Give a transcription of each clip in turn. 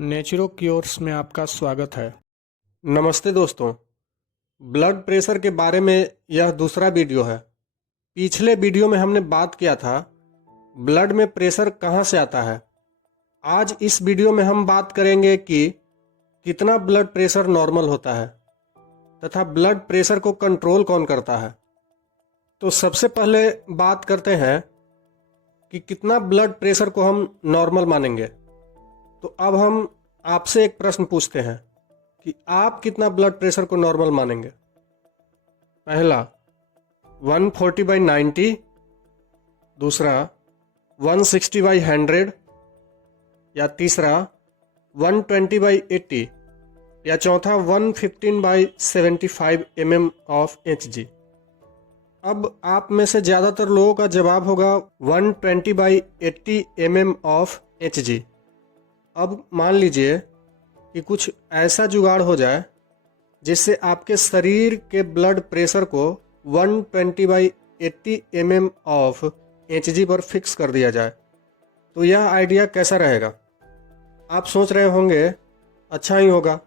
Naturo cures में आपका स्वागत है। नमस्ते दोस्तों। ब्लड प्रेशर के बारे में यह दूसरा वीडियो है। पिछले वीडियो में हमने बात किया था ब्लड में प्रेशर कहाँ से आता है। आज इस वीडियो में हम बात करेंगे कि कितना ब्लड प्रेशर नॉर्मल होता है तथा ब्लड प्रेशर को कंट्रोल कौन करता है। तो सबसे पहले बात करते हैं कि कितना ब्लड प्रेशर को हम नॉर्मल मानेंगे। तो अब हम आपसे एक प्रश्न पूछते हैं कि आप कितना ब्लड प्रेशर को नॉर्मल मानेंगे। पहला 140/90, दूसरा 160/100, या तीसरा 120/80, या चौथा 115/75 mm ऑफ Hg। अब आप में से ज़्यादातर लोगों का जवाब होगा 120/80 mm ऑफ Hg। अब मान लीजिए कि कुछ ऐसा जुगाड़ हो जाए जिससे आपके शरीर के ब्लड प्रेशर को 120/80 mm ऑफ Hg पर फिक्स कर दिया जाए, तो यह आइडिया कैसा रहेगा। आप सोच रहे होंगे अच्छा ही होगा,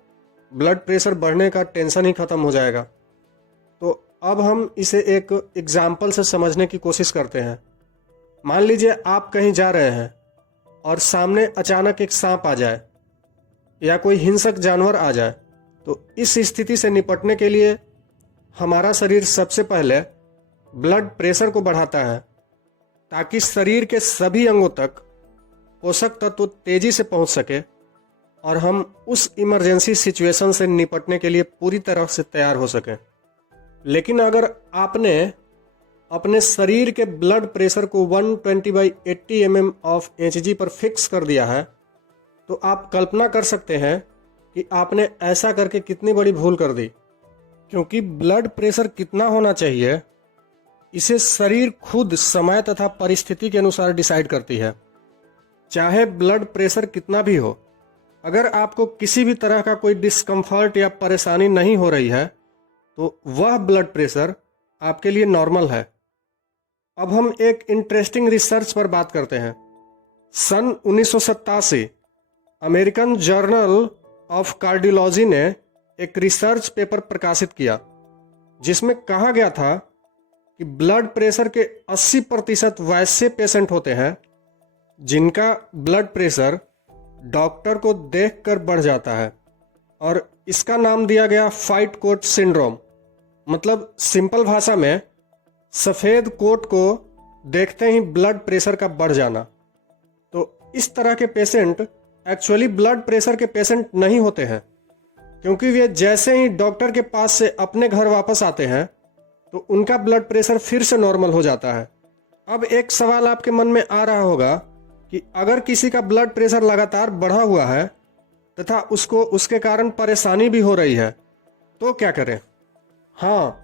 ब्लड प्रेशर बढ़ने का टेंशन ही ख़त्म हो जाएगा। तो अब हम इसे एक एग्जाम्पल से समझने की कोशिश करते हैं। मान लीजिए आप कहीं जा रहे हैं और सामने अचानक एक सांप आ जाए या कोई हिंसक जानवर आ जाए। तो इस स्थिति से निपटने के लिए हमारा शरीर सबसे पहले ब्लड प्रेशर को बढ़ाता है ताकि शरीर के सभी अंगों तक पोषक तत्व तेजी से पहुंच सके और हम उस इमरजेंसी सिचुएशन से निपटने के लिए पूरी तरह से तैयार हो सकें। लेकिन अगर आपने अपने शरीर के ब्लड प्रेशर को 120/80 mm ऑफ Hg पर फिक्स कर दिया है, तो आप कल्पना कर सकते हैं कि आपने ऐसा करके कितनी बड़ी भूल कर दी। क्योंकि ब्लड प्रेशर कितना होना चाहिए इसे शरीर खुद समय तथा परिस्थिति के अनुसार डिसाइड करती है। चाहे ब्लड प्रेशर कितना भी हो, अगर आपको किसी भी तरह का कोई डिस्कम्फर्ट या परेशानी नहीं हो रही है तो वह ब्लड प्रेशर आपके लिए नॉर्मल है। अब हम एक इंटरेस्टिंग रिसर्च पर बात करते हैं। सन 1987 अमेरिकन जर्नल ऑफ कार्डियोलॉजी ने एक रिसर्च पेपर प्रकाशित किया जिसमें कहा गया था कि ब्लड प्रेशर के 80% वैसे पेशेंट होते हैं जिनका ब्लड प्रेशर डॉक्टर को देखकर बढ़ जाता है, और इसका नाम दिया गया फाइट कोट सिंड्रोम। मतलब सिंपल भाषा में सफ़ेद कोट को देखते ही ब्लड प्रेशर का बढ़ जाना। तो इस तरह के पेशेंट एक्चुअली ब्लड प्रेशर के पेशेंट नहीं होते हैं, क्योंकि वे जैसे ही डॉक्टर के पास से अपने घर वापस आते हैं तो उनका ब्लड प्रेशर फिर से नॉर्मल हो जाता है। अब एक सवाल आपके मन में आ रहा होगा कि अगर किसी का ब्लड प्रेशर लगातार बढ़ा हुआ है तथा उसको उसके कारण परेशानी भी हो रही है तो क्या करें। हाँ,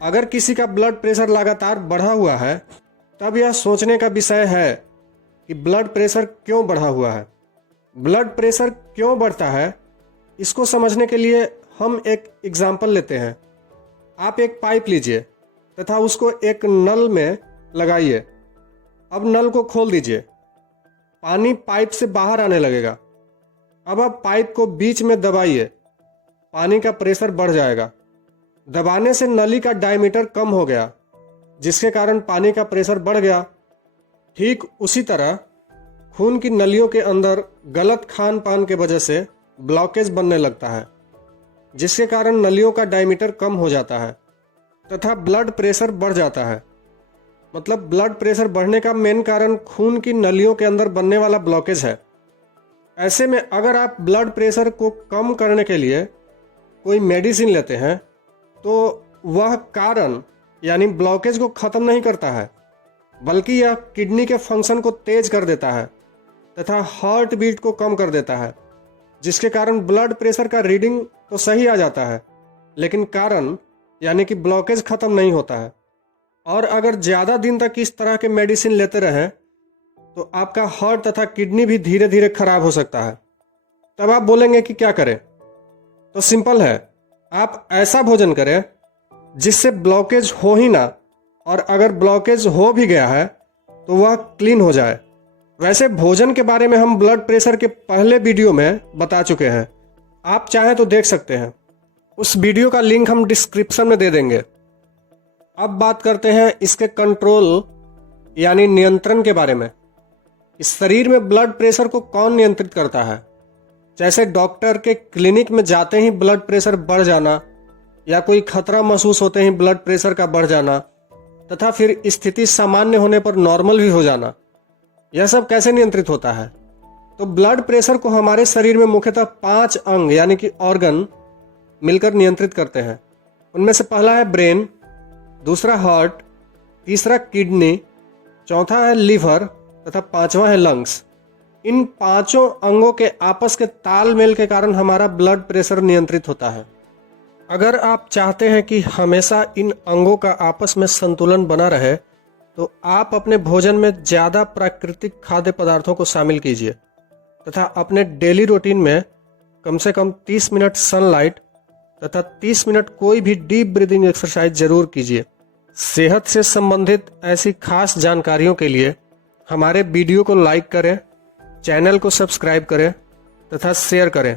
अगर किसी का ब्लड प्रेशर लगातार बढ़ा हुआ है तब यह सोचने का विषय है कि ब्लड प्रेशर क्यों बढ़ा हुआ है। ब्लड प्रेशर क्यों बढ़ता है, इसको समझने के लिए हम एक एग्जाम्पल लेते हैं। आप एक पाइप लीजिए तथा उसको एक नल में लगाइए। अब नल को खोल दीजिए, पानी पाइप से बाहर आने लगेगा। अब आप पाइप को बीच में दबाइए, पानी का प्रेशर बढ़ जाएगा। दबाने से नली का डायमीटर कम हो गया जिसके कारण पानी का प्रेशर बढ़ गया। ठीक उसी तरह खून की नलियों के अंदर गलत खान पान के वजह से ब्लॉकेज बनने लगता है जिसके कारण नलियों का डायमीटर कम हो जाता है तथा ब्लड प्रेशर बढ़ जाता है। मतलब ब्लड प्रेशर बढ़ने का मेन कारण खून की नलियों के अंदर बनने वाला ब्लॉकेज है। ऐसे में अगर आप ब्लड प्रेशर को कम करने के लिए कोई मेडिसिन लेते हैं तो वह कारण यानी ब्लॉकेज को ख़त्म नहीं करता है, बल्कि यह किडनी के फंक्शन को तेज कर देता है तथा हार्ट बीट को कम कर देता है, जिसके कारण ब्लड प्रेशर का रीडिंग तो सही आ जाता है लेकिन कारण यानी कि ब्लॉकेज ख़त्म नहीं होता है। और अगर ज़्यादा दिन तक इस तरह के मेडिसिन लेते रहें तो आपका हार्ट तथा किडनी भी धीरे धीरे खराब हो सकता है। तब आप बोलेंगे कि क्या करें। तो सिंपल है, आप ऐसा भोजन करें जिससे ब्लॉकेज हो ही ना, और अगर ब्लॉकेज हो भी गया है तो वह क्लीन हो जाए। वैसे भोजन के बारे में हम ब्लड प्रेशर के पहले वीडियो में बता चुके हैं, आप चाहें तो देख सकते हैं। उस वीडियो का लिंक हम डिस्क्रिप्शन में दे देंगे। अब बात करते हैं इसके कंट्रोल यानी नियंत्रण के बारे में। इस शरीर में ब्लड प्रेशर को कौन नियंत्रित करता है? जैसे डॉक्टर के क्लिनिक में जाते ही ब्लड प्रेशर बढ़ जाना या कोई खतरा महसूस होते ही ब्लड प्रेशर का बढ़ जाना तथा फिर स्थिति सामान्य होने पर नॉर्मल भी हो जाना, यह सब कैसे नियंत्रित होता है? तो ब्लड प्रेशर को हमारे शरीर में मुख्यतः 5 अंग यानी कि ऑर्गन मिलकर नियंत्रित करते हैं। उनमें से पहला है ब्रेन, दूसरा हार्ट, तीसरा किडनी, चौथा है लीवर तथा पांचवा है लंग्स। इन पांचों अंगों के आपस के तालमेल के कारण हमारा ब्लड प्रेशर नियंत्रित होता है। अगर आप चाहते हैं कि हमेशा इन अंगों का आपस में संतुलन बना रहे तो आप अपने भोजन में ज़्यादा प्राकृतिक खाद्य पदार्थों को शामिल कीजिए तथा अपने डेली रूटीन में कम से कम 30 मिनट सनलाइट तथा 30 मिनट कोई भी डीप ब्रीदिंग एक्सरसाइज जरूर कीजिए। सेहत से संबंधित ऐसी खास जानकारियों के लिए हमारे वीडियो को लाइक करें, चैनल को सब्सक्राइब करें तथा शेयर करें।